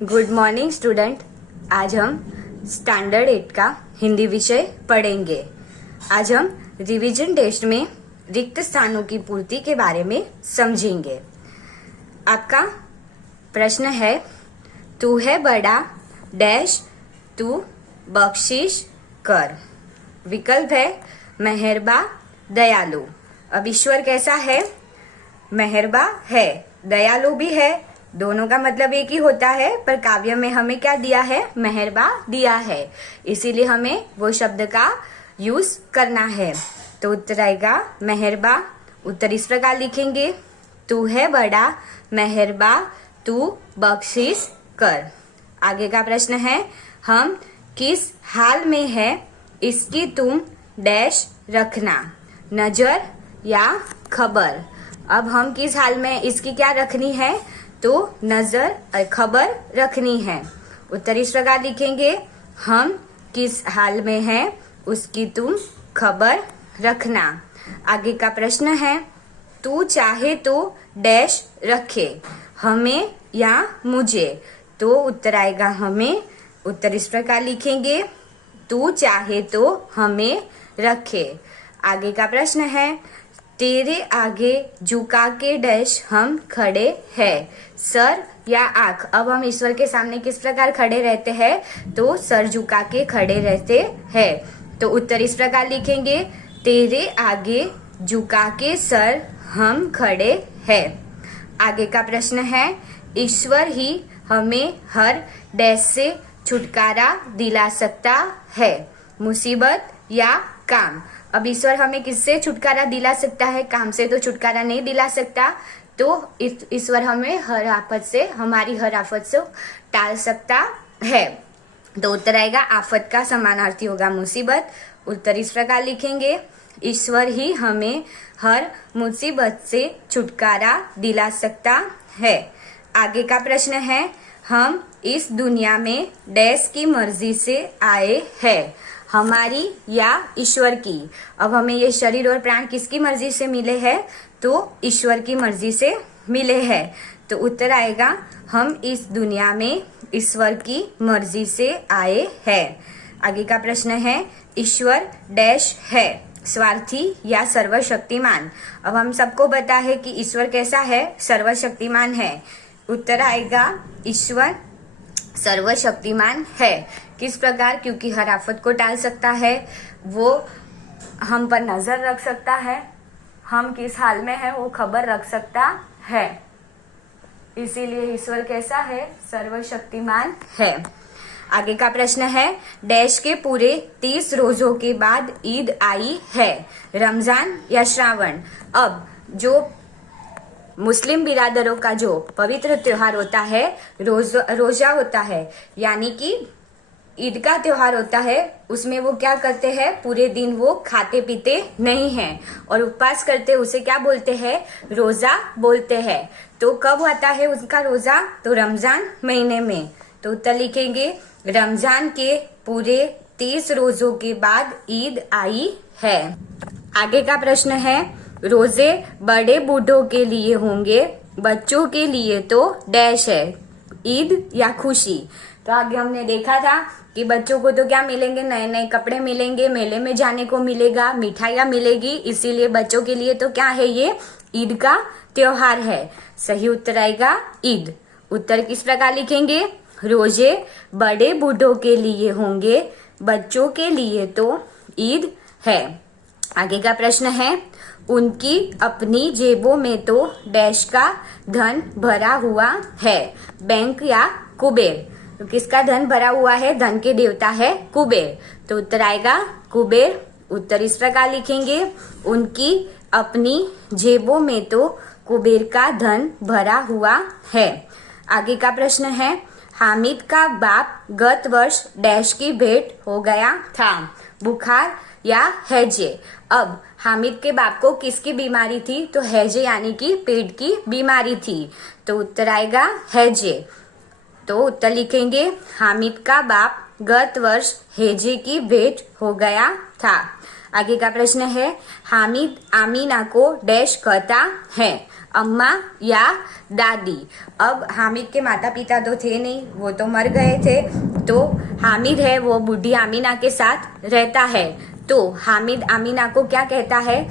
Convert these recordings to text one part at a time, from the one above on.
Good morning student. आज हम standard 8 का हिंदी विषय पढ़ेंगे। आज हम रिवीजन टेस्ट में रिक्त स्थानों की पूर्ति के बारे में समझेंगे। आपका प्रश्न है, तू है बड़ा डैश तू बख्शिश कर। विकल्प है मेहरबा दयालु। अब ईश्वर कैसा है? मेहरबा है, दयालु भी है, दोनों का मतलब एक ही होता है, पर काव्य में हमें क्या दिया है? मेहरबा दिया है, इसीलिए हमें वो शब्द का यूज करना है। तो उत्तर आएगा मेहरबा। उत्तर इस प्रकार लिखेंगे, तू है बड़ा मेहरबा तू बख्शिश कर। आगे का प्रश्न है, हम किस हाल में है इसकी तुम डैश रखना। नजर या खबर। अब हम किस हाल में इसकी क्या रखनी है? तो नजर और खबर रखनी है। उत्तर इस प्रकार लिखेंगे, हम किस हाल में है उसकी तुम खबर रखना। आगे का प्रश्न है, तू चाहे तो डैश रखे, हमें या मुझे। तो उत्तर आएगा हमें। उत्तर इस प्रकार लिखेंगे, तू चाहे तो हमें रखे। आगे का प्रश्न है, तेरे आगे झुका के डैश हम खड़े हैं, सर या आंख। अब हम ईश्वर के सामने किस प्रकार खड़े रहते हैं? तो सर झुका के खड़े रहते हैं। तो उत्तर इस प्रकार लिखेंगे, तेरे आगे झुका के सर हम खड़े हैं। आगे का प्रश्न है, ईश्वर ही हमें हर डैश से छुटकारा दिला सकता है, मुसीबत या काम। अब ईश्वर हमें किससे छुटकारा दिला सकता है? काम से तो छुटकारा नहीं दिला सकता, तो ईश्वर हमें हर आफत से, हमारी हर आफत से टाल सकता है। तो उत्तर आएगा आफत का समानार्थी होगा मुसीबत। उत्तर इस प्रकार लिखेंगे, ईश्वर ही हमें हर मुसीबत से छुटकारा दिला सकता है। आगे का प्रश्न है, हम इस दुनिया में डैश की मर्जी से आए हैं, हमारी या ईश्वर की। अब हमें ये शरीर और प्राण किसकी मर्जी से मिले हैं? तो ईश्वर की मर्जी से मिले हैं। तो उत्तर आएगा, हम इस दुनिया में ईश्वर की मर्जी से आए हैं। आगे का प्रश्न है, ईश्वर डैश है, स्वार्थी या सर्वशक्तिमान। अब हम सबको पता है कि ईश्वर कैसा है? सर्वशक्तिमान है। उत्तर आएगा ईश्वर सर्वशक्तिमान है। किस प्रकार? क्योंकि हर आफत को टाल सकता है, वो हम पर नजर रख सकता है, हम किस हाल में है वो खबर रख सकता है, इसीलिए ईश्वर कैसा है? सर्वशक्तिमान है। आगे का प्रश्न है, डैश के पूरे 30 रोजों के बाद ईद आई है, रमजान या श्रावण। अब जो मुस्लिम बिरादरों का जो पवित्र त्योहार होता है, रोजा होता है, यानी कि ईद का त्योहार होता है, उसमें वो क्या करते हैं? पूरे दिन वो खाते पीते नहीं हैं और उपवास करते, उसे क्या बोलते हैं? रोजा बोलते हैं। तो कब आता है उनका रोजा? तो रमजान महीने में। तो उत्तर लिखेंगे, रमजान के पूरे 30 रोजों के बाद ईद आई है। आगे का प्रश्न है, रोजे बड़े बूढ़ों के लिए होंगे, बच्चों के लिए तो डैश है, ईद या खुशी। तो आगे हमने देखा था कि बच्चों को तो क्या मिलेंगे? नए नए कपड़े मिलेंगे, मेले में जाने को मिलेगा, मिठाइयाँ मिलेगी, इसीलिए बच्चों के लिए तो क्या है? ये ईद का त्योहार है। सही उत्तर आएगा ईद। उत्तर किस प्रकार लिखेंगे? रोजे बड़े बूढ़ों के लिए होंगे, बच्चों के लिए तो ईद है। आगे का प्रश्न है, उनकी अपनी जेबों में तो डैश का धन भरा हुआ है, बैंक या कुबेर। तो किसका धन भरा हुआ है? धन के देवता है कुबेर। तो उत्तर आएगा कुबेर। उत्तर इस प्रकार लिखेंगे, उनकी अपनी जेबों में तो कुबेर का धन भरा हुआ है। आगे का प्रश्न है, हामिद का बाप गत वर्ष डैश की भेंट हो गया था, बुखार या हैजे। अब हामिद के बाप को किसकी बीमारी थी? तो हैजे यानी कि पेट की बीमारी थी। तो उत्तर आएगा हैजे। तो उत्तर लिखेंगे, हामिद का बाप गत वर्ष हैजे की भेंट हो गया था। आगे का प्रश्न है, हामिद आमीना को डैश कहता है, अम्मा या दादी। अब हामिद के माता पिता तो थे नहीं, वो तो मर गए थे। तो हामिद है वो बूढ़ी आमीना के साथ रहता है। तो हामिद आमीना को क्या कहता है?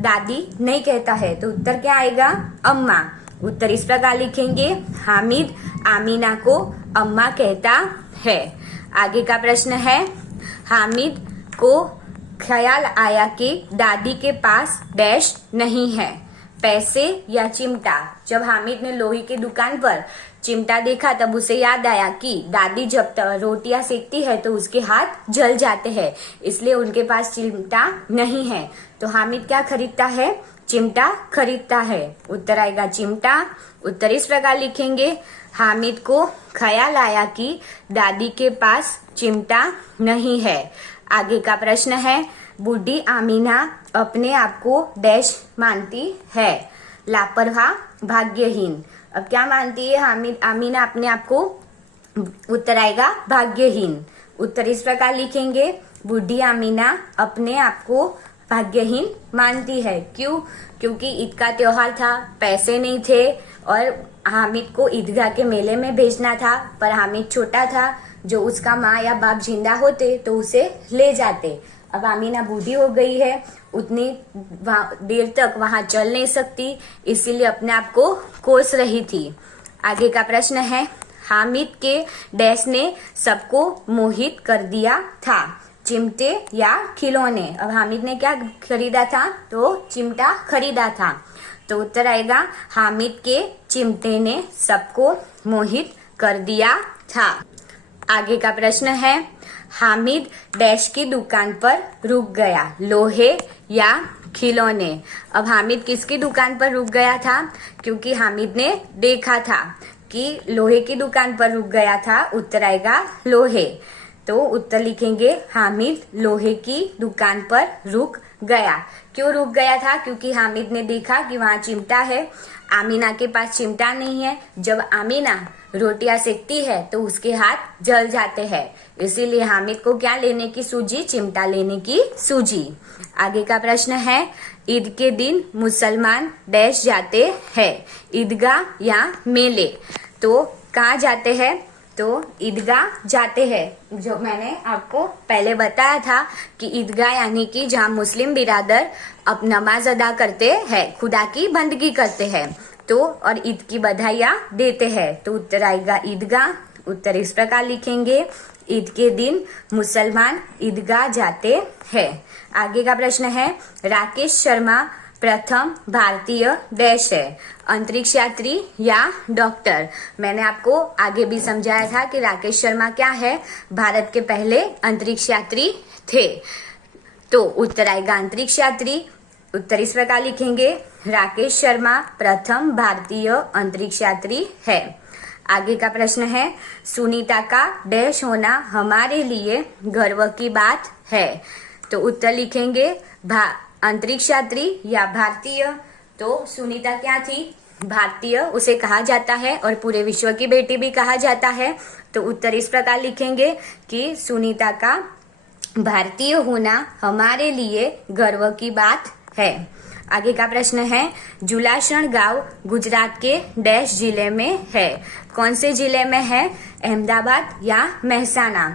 दादी नहीं कहता है। तो उत्तर क्या आएगा? अम्मा। उत्तर इस प्रकार लिखेंगे, हामिद आमीना को अम्मा कहता है। आगे का प्रश्न है, हामिद को ख्याल आया कि दादी के पास डैश नहीं है, पैसे या चिमटा। जब हामिद ने लोहे की दुकान पर चिमटा देखा तब उसे याद आया कि दादी जब रोटियां सेकती है तो उसके हाथ जल जाते हैं, इसलिए उनके पास चिमटा नहीं है। तो हामिद क्या खरीदता है? चिमटा खरीदता है। उत्तर आएगा चिमटा। उत्तर इस प्रकार लिखेंगे, हामिद को ख्याल आया कि दादी के पास चिमटा नहीं है। आगे का प्रश्न है, बूढ़ी आमीना अपने आप को डैश मानती है? लापरवाह, भाग्यहीन। अब क्या मानती है आमीना अपने आप को? उत्तर आएगा भाग्यहीन। उत्तर इस प्रकार लिखेंगे, बूढ़ी आमीना अपने आप को भाग्यहीन मानती है। क्यों? क्योंकि ईद का त्योहार था, पैसे नहीं थे और हामिद को ईदगाह के मेले में भेजना था, पर हामिद छोटा था। जो उसका माँ या बाप जिंदा होते तो उसे ले जाते। अब आमीना बूढ़ी हो गई है, उतनी देर तक वहां चल नहीं सकती, इसीलिए अपने आप को कोस रही थी। आगे का प्रश्न है, हामिद के डैश ने सबको मोहित कर दिया था? चिमटे या खिलौने। अब हामिद ने क्या खरीदा था? तो चिमटा खरीदा था। तो उत्तर आएगा, हामिद के चिमटे ने सबको मोहित कर दिया था। आगे का प्रश्न है, हामिद डैश की दुकान पर रुक गया, लोहे या खिलौने। अब हामिद किसकी दुकान पर रुक गया था? क्योंकि हामिद ने देखा था कि लोहे की दुकान पर रुक गया था। उत्तर आएगा लोहे। तो उत्तर लिखेंगे, हामिद लोहे की दुकान पर रुक गया। क्यों रुक गया था? क्योंकि हामिद ने देखा कि वहां चिमटा है, आमीना के पास चिमटा नहीं है। जब आमीना रोटियां सेकती है तो उसके हाथ जल जाते हैं, इसीलिए हामिद को क्या लेने की सूझी? चिमटा लेने की सूझी। आगे का प्रश्न है, ईद के दिन मुसलमान डैश जाते हैं? ईदगाह या मेले। तो कहाँ जाते हैं? तो ईदगाह जाते हैं। जो मैंने आपको पहले बताया था कि ईदगाह यानी कि जहाँ मुस्लिम बिरादर अब नमाज अदा करते हैं, खुदा की बंदगी करते हैं, तो और ईद की बधाइयाँ देते हैं। तो उत्तर आएगा ईदगाह। उत्तर इस प्रकार लिखेंगे, ईद के दिन मुसलमान ईदगाह जाते हैं। आगे का प्रश्न है, राकेश शर्मा प्रथम भारतीय डैश है? अंतरिक्ष यात्री या डॉक्टर। मैंने आपको आगे भी समझाया था कि राकेश शर्मा क्या है? भारत के पहले अंतरिक्ष यात्री थे। तो उत्तर आएगा अंतरिक्ष यात्री। उत्तर इस प्रकार लिखेंगे, राकेश शर्मा प्रथम भारतीय अंतरिक्ष यात्री है। आगे का प्रश्न है, सुनीता का डैश होना हमारे लिए गर्व की बात है? तो उत्तर लिखेंगे, अंतरिक्ष यात्री या भारतीय। तो सुनीता क्या थी? भारतीय उसे कहा जाता है और पूरे विश्व की बेटी भी कहा जाता है। तो उत्तर इस प्रकार लिखेंगे कि सुनीता का भारतीय होना हमारे लिए गर्व की बात है। आगे का प्रश्न है, जुलासण गांव गुजरात के डैश जिले में है? कौन से जिले में है? अहमदाबाद या महसाना।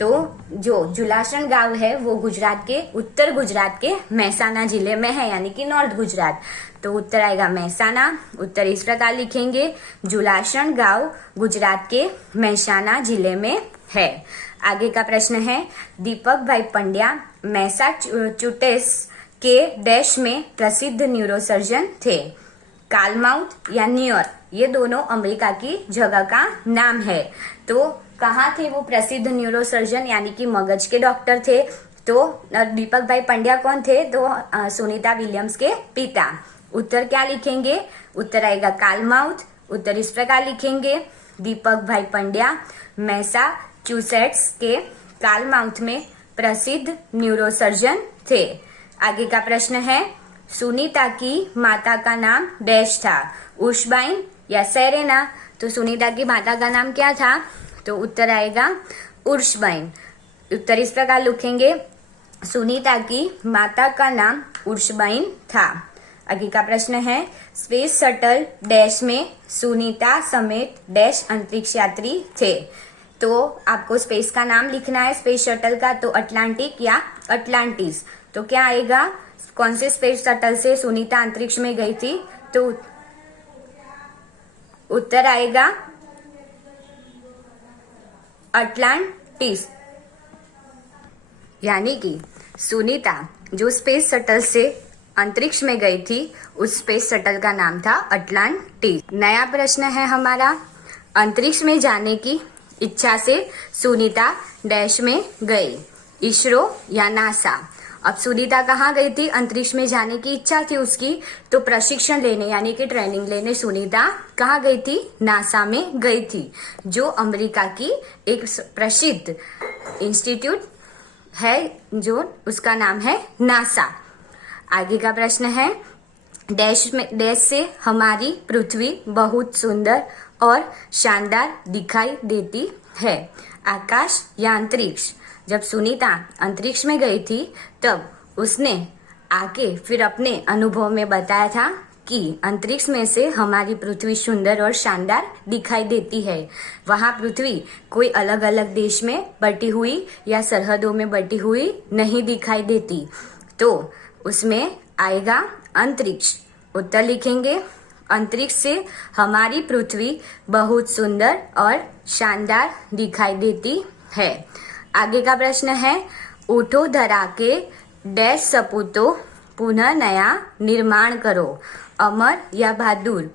तो जो जुलासण गांव है वो गुजरात के उत्तर गुजरात के महसाना जिले में है, यानी कि नॉर्थ गुजरात। तो उत्तर आएगा महसाना। उत्तर इस प्रकार लिखेंगे, जुलासण गांव गुजरात के महसाना जिले में है। आगे का प्रश्न है, दीपक भाई पंड्या मैसाचुसेट्स के डैश में प्रसिद्ध न्यूरोसर्जन थे? कालमाउथ या न्यूयॉर्क। ये दोनों अमेरिका की जगह का नाम है। तो कहाँ थे वो प्रसिद्ध न्यूरोसर्जन यानी कि मगज के डॉक्टर थे? तो दीपक भाई पंड्या कौन थे? तो सुनीता विलियम्स के पिता। उत्तर क्या लिखेंगे? उत्तर आएगा कालमाउथ। उत्तर इस प्रकार लिखेंगे, दीपक भाई पंड्या मैसाचुसेट्स के कालमाउथ में प्रसिद्ध न्यूरोसर्जन थे। आगे का प्रश्न है, सुनीता की माता का नाम डैश था? उर्शबाइन या सेरेना। तो सुनीता की माता का नाम क्या था? तो उत्तर आएगा उर्शबाइन। उत्तर इस प्रकार लिखेंगे, सुनीता की माता का नाम उर्शबाइन था। आगे का प्रश्न है स्पेस शटल डैश में सुनीता समेत डैश अंतरिक्ष यात्री थे। तो आपको स्पेस का नाम लिखना है स्पेस शटल का, तो अटलांटिक या अटलांटिस। तो क्या आएगा, कौन से स्पेस शटल से सुनीता अंतरिक्ष में गई थी? तो उत्तर आएगा अटलांटिस। यानी कि सुनीता जो स्पेस शटल से अंतरिक्ष में गई थी उस स्पेस शटल का नाम था अटलांटिस। नया प्रश्न है हमारा, अंतरिक्ष में जाने की इच्छा से सुनीता डैश में गई, इसरो या नासा। अब सुनीता कहाँ गई थी? अंतरिक्ष में जाने की इच्छा थी उसकी, तो प्रशिक्षण लेने यानी कि ट्रेनिंग लेने सुनीता कहाँ गई थी? नासा में गई थी, जो अमेरिका की एक प्रसिद्ध इंस्टीट्यूट है, जो उसका नाम है नासा। आगे का प्रश्न है डैश से हमारी पृथ्वी बहुत सुंदर और शानदार दिखाई देती है, आकाश या अंतरिक्ष। जब सुनीता अंतरिक्ष में गई थी तब उसने आके फिर अपने अनुभव में बताया था कि अंतरिक्ष में से हमारी पृथ्वी सुंदर और शानदार दिखाई देती है। वहाँ पृथ्वी कोई अलग अलग देश में बटी हुई या सरहदों में बटी हुई नहीं दिखाई देती, तो उसमें आएगा अंतरिक्ष। उत्तर लिखेंगे अंतरिक्ष से हमारी पृथ्वी बहुत सुंदर और शानदार दिखाई देती है। आगे का प्रश्न है उठो धरा के डैश सपूतों पुनः नया निर्माण करो, अमर या बहादुर।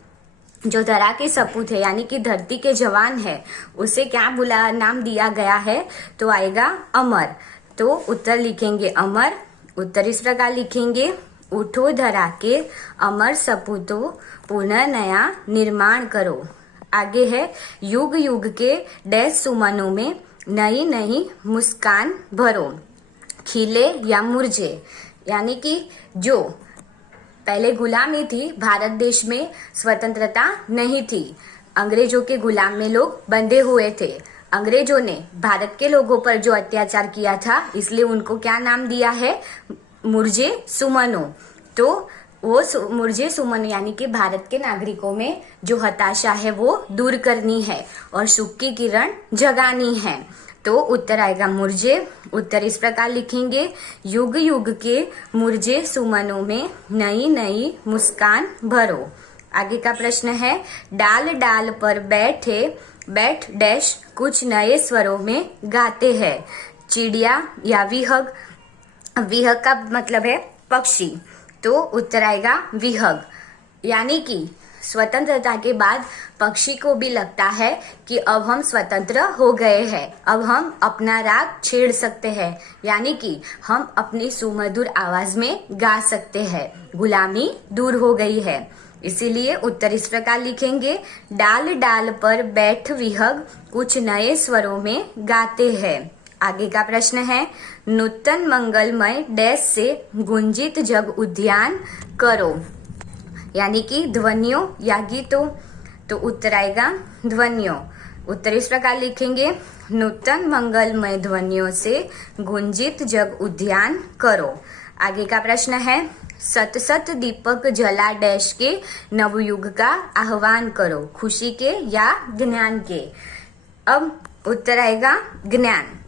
जो धरा के सपूत है यानी कि धरती के जवान है उसे क्या नाम दिया गया है? तो आएगा अमर। तो उत्तर लिखेंगे अमर। उत्तर इस प्रकार लिखेंगे उठो धरा के अमर सपूतों पुनः नया निर्माण करो। आगे है युग युग के डैश सुमनों में नई नई मुस्कान भरो, खिले या मुरझे। यानी कि जो पहले गुलामी थी, भारत देश में स्वतंत्रता नहीं थी, अंग्रेजों के गुलाम में लोग बंधे हुए थे। अंग्रेजों ने भारत के लोगों पर जो अत्याचार किया था इसलिए उनको क्या नाम दिया है? मुरझे सुमनो। तो वो मुरझे सुमन यानी कि भारत के नागरिकों में जो हताशा है वो दूर करनी है और सुख की किरण जगानी है। तो उत्तर आएगा मुरझे। उत्तर इस प्रकार लिखेंगे युग युग के मुरझे सुमनों में नई नई मुस्कान भरो। आगे का प्रश्न है डाल डाल पर बैठ डैश कुछ नए स्वरों में गाते हैं, चिड़िया या विहग। विहग का मतलब है पक्षी, तो उत्तर आएगा विहग। यानी कि स्वतंत्रता के बाद पक्षी को भी लगता है कि अब हम स्वतंत्र हो गए हैं, अब हम अपना राग छेड़ सकते हैं, यानी कि हम अपनी सुमधुर आवाज में गा सकते हैं, गुलामी दूर हो गई है। इसीलिए उत्तर इस प्रकार लिखेंगे डाल डाल पर बैठ विहग कुछ नए स्वरों में गाते हैं। आगे का प्रश्न है नूतन मंगलमय डैश से गुंजित जग उद्यान करो, यानी कि ध्वनियों या गीतों। तो उत्तर आएगा ध्वनियों। उत्तर इस प्रकार लिखेंगे नूतन मंगलमय ध्वनियों से गुंजित जग उद्यान करो। आगे का प्रश्न है सत सत दीपक जला डैश के नवयुग का आह्वान करो, खुशी के या ज्ञान के। अब उत्तर आएगा ज्ञान।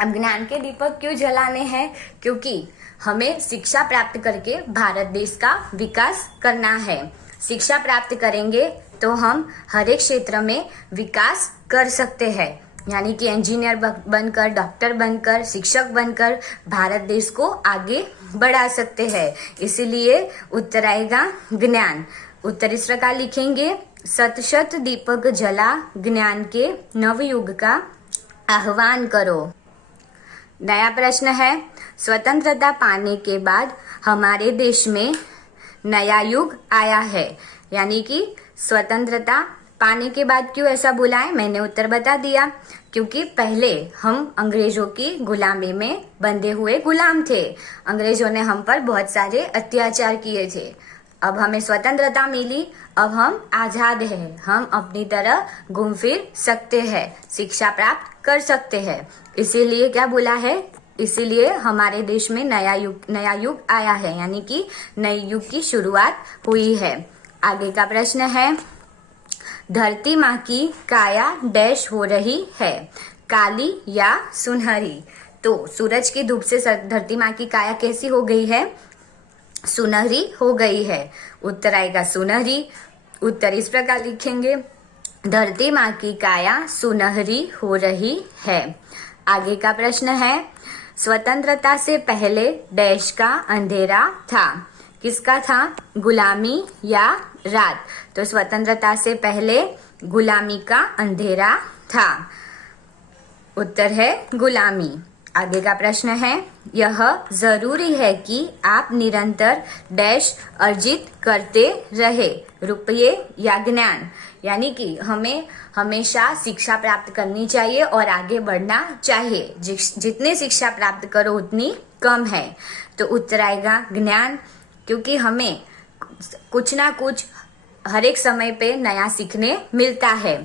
अब ज्ञान के दीपक क्यों जलाने हैं? क्योंकि हमें शिक्षा प्राप्त करके भारत देश का विकास करना है। शिक्षा प्राप्त करेंगे तो हम हर एक क्षेत्र में विकास कर सकते हैं, यानी कि इंजीनियर बनकर, डॉक्टर बनकर, शिक्षक बनकर भारत देश को आगे बढ़ा सकते हैं। इसीलिए उत्तर आएगा ज्ञान। उत्तर इस प्रकार लिखेंगे सत शत दीपक जला ज्ञान के नवयुग का आह्वान करो। नया प्रश्न है स्वतंत्रता पाने के बाद हमारे देश में नया युग आया है, यानी कि स्वतंत्रता पाने के बाद क्यों ऐसा बोला है? मैंने उत्तर बता दिया, क्योंकि पहले हम अंग्रेजों की गुलामी में बंधे हुए गुलाम थे। अंग्रेजों ने हम पर बहुत सारे अत्याचार किए थे। अब हमें स्वतंत्रता मिली, अब हम आजाद हैं, हम अपनी तरह घूम फिर सकते हैं, शिक्षा प्राप्त कर सकते हैं। इसीलिए क्या बोला है? इसीलिए हमारे देश में नया युग आया है, यानी कि नए युग की शुरुआत हुई है। आगे का प्रश्न है, धरती माँ की काया डैश हो रही है, काली या सुनहरी। तो सूरज की धूप से धरती माँ की काया कैसी हो गई है? सुनहरी हो गई है। उत्तर आएगा सुनहरी। उत्तर इस प्रकार लिखेंगे, धरती माँ की काया सुनहरी हो रही है। आगे का प्रश्न है, स्वतंत्रता से पहले डैश का अंधेरा था, किसका था? गुलामी या रात। तो स्वतंत्रता से पहले गुलामी का अंधेरा था। उत्तर है गुलामी। आगे का प्रश्न है, यह जरूरी है कि आप निरंतर डैश अर्जित करते रहे, रुपये या ज्ञान। यानी कि हमें हमेशा शिक्षा प्राप्त करनी चाहिए और आगे बढ़ना चाहिए। जितनी शिक्षा प्राप्त करो उतनी कम है। तो उत्तर आएगा ज्ञान, क्योंकि हमें कुछ ना कुछ हर एक समय पे नया सीखने मिलता है।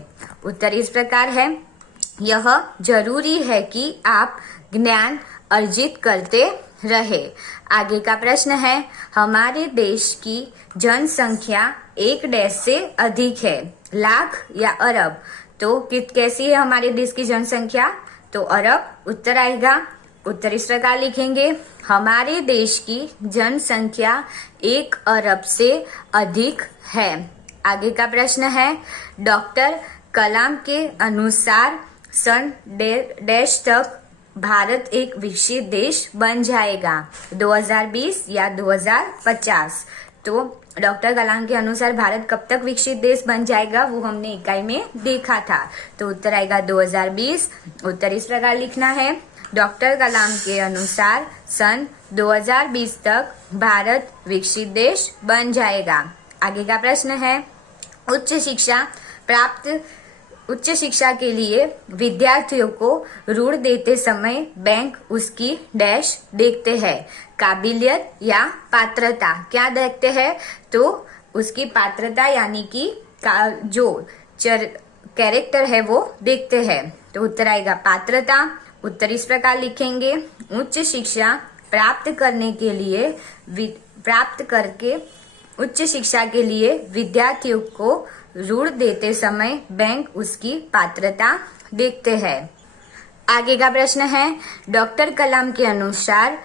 उत्तर इस प्रकार है, यह जरूरी है कि आप ज्ञान अर्जित करते रहे। आगे का प्रश्न है, हमारे देश की जनसंख्या 1 डैश से अधिक है, लाख या अरब। तो कैसी है हमारे देश की जनसंख्या? तो अरब उत्तर आएगा। उत्तर इस प्रकार लिखेंगे, हमारे देश की जनसंख्या 1 अरब से अधिक है। आगे का प्रश्न है, डॉक्टर कलाम के अनुसार सन डैश तक भारत एक विकसित देश बन जाएगा, 2020 या 2050। तो डॉक्टर कलाम के अनुसार भारत कब तक विकसित देश बन जाएगा, वो हमने इकाई में देखा था। तो उत्तर आएगा 2020। उत्तर इस प्रकार लिखना है, डॉक्टर कलाम के अनुसार सन 2020 तक भारत विकसित देश बन जाएगा। आगे का प्रश्न है, उच्च शिक्षा के लिए विद्यार्थियों को ऋण देते समय बैंक उसकी डैश देखते हैं, काबिलियत या पात्रता। क्या देखते हैं? तो उसकी पात्रता, यानी कि जो कैरेक्टर है वो देखते हैं। तो उत्तर आएगा पात्रता। उत्तर इस प्रकार लिखेंगे, उच्च शिक्षा प्राप्त करके उच्च शिक्षा के लिए विद्यार्थियों को ऋण देते समय बैंक उसकी पात्रता देखते हैं। आगे का प्रश्न है, डॉक्टर कलाम के अनुसार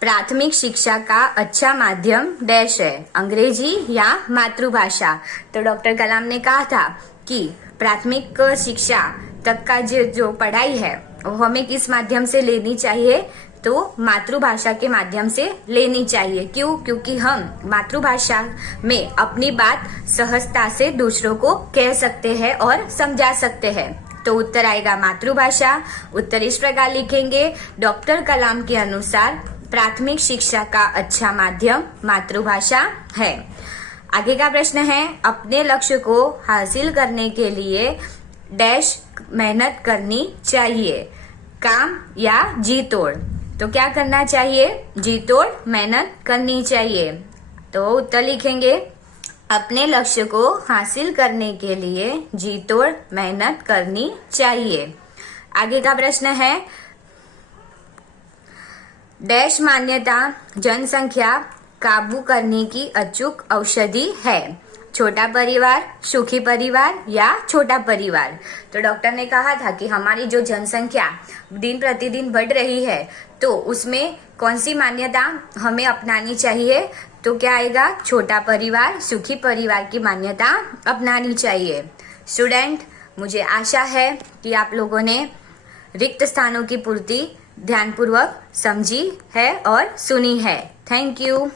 प्राथमिक शिक्षा का अच्छा माध्यम डैश है, अंग्रेजी या मातृभाषा। तो डॉक्टर कलाम ने कहा था कि प्राथमिक शिक्षा तक का जो पढ़ाई है वो हमें किस माध्यम से लेनी चाहिए? तो मातृभाषा के माध्यम से लेनी चाहिए। क्यों? क्योंकि हम मातृभाषा में अपनी बात सहजता से दूसरों को कह सकते हैं और समझा सकते हैं। तो उत्तर आएगा मातृभाषा। उत्तर इस प्रकार लिखेंगे, डॉक्टर कलाम के अनुसार प्राथमिक शिक्षा का अच्छा माध्यम मातृभाषा है। आगे का प्रश्न है, अपने लक्ष्य को हासिल करने के लिए डैश मेहनत करनी चाहिए, काम या जी तोड़। तो क्या करना चाहिए? जी तोड़ मेहनत करनी चाहिए। तो उत्तर लिखेंगे, अपने लक्ष्य को हासिल करने के लिए जी तोड़ मेहनत करनी चाहिए। आगे का प्रश्न है, डैश मान्यता जनसंख्या काबू करने की अचूक औषधि है, छोटा परिवार, सुखी परिवार या छोटा परिवार। तो डॉक्टर ने कहा था कि हमारी जो जनसंख्या दिन प्रतिदिन बढ़ रही है, तो उसमें कौन सी मान्यता हमें अपनानी चाहिए? तो क्या आएगा? छोटा परिवार, सुखी परिवार की मान्यता अपनानी चाहिए। स्टूडेंट, मुझे आशा है कि आप लोगों ने रिक्त स्थानों की पूर्ति ध्यानपूर्वक समझी है और सुनी है। Thank you.